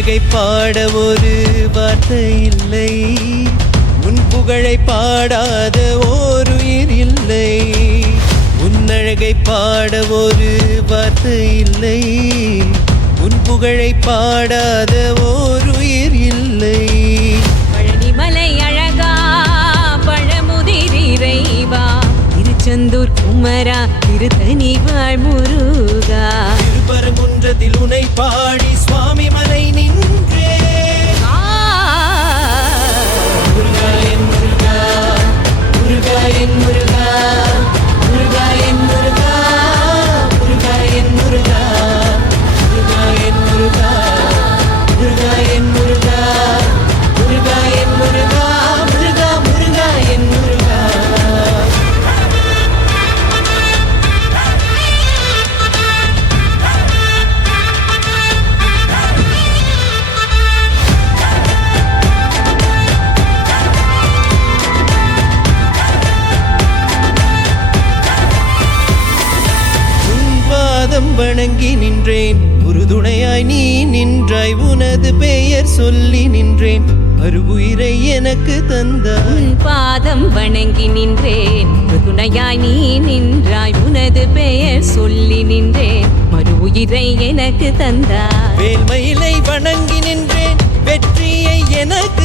உன்னழகை பாட ஒரு வார்த்தை இல்லை உன் புகழை பாடாத ஓர் உயிர் இல்லை. உன்னழகை பாட ஒரு வார்த்தை இல்லை உன் புகழை பாடாத ஓர் உயிர் இல்லை. பழனிமலை அழகா பழமுதிர் இறைவா. திருச்செந்தூர் குமரா திருத்தணி வாழ் முருகா. திருப்பரங்குன்றத்தில் உனை பாடி வணங்கி நின்றேன். உறுதுணையாய் நீ நின்றாய். உனது பெயர் சொல்லி நின்றேன். அருவுயிரை எனக்கு தந்தாய் பாதம் வணங்கி நின்றேன். ஒரு துணையாய் நீ நின்றாய். உனது பெயர் சொல்லி நின்றேன். மறு உயிரை எனக்கு தந்தாய். வேல்மயிலை வணங்கி நின்றேன். வெற்றியை எனக்கு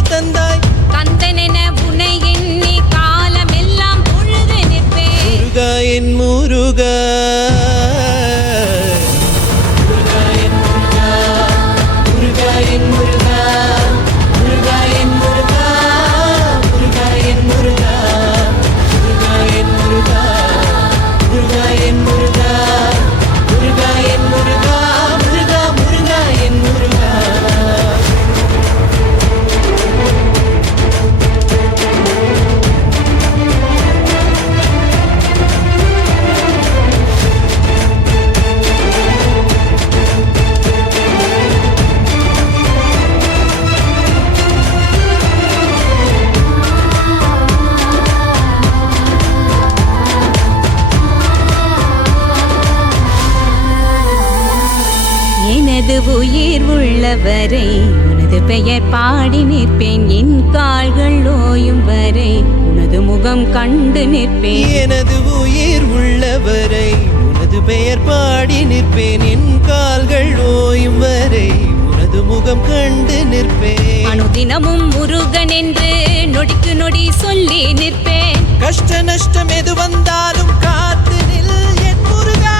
உயிர் உள்ளவரை உனது பெயர் பாடி நிற்பேன். என் கால்கள் ஓயும் வரை உனது முகம் கண்டு நிற்பேன். எனது உயிர் உள்ளவரை உனது பெயர் பாடி நிற்பேன். என் கால்கள் ஓயும் வரை உனது முகம் கண்டு நிற்பேன். அனுதினமும் முருகன் என்று நொடிக்கு நொடி சொல்லி நிற்பேன். கஷ்ட நஷ்டம் எது வந்தாலும் காத்து நில் என் முருகா.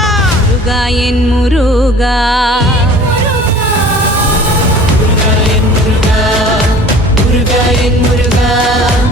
முருகா என் முருகா. മുരുകാ.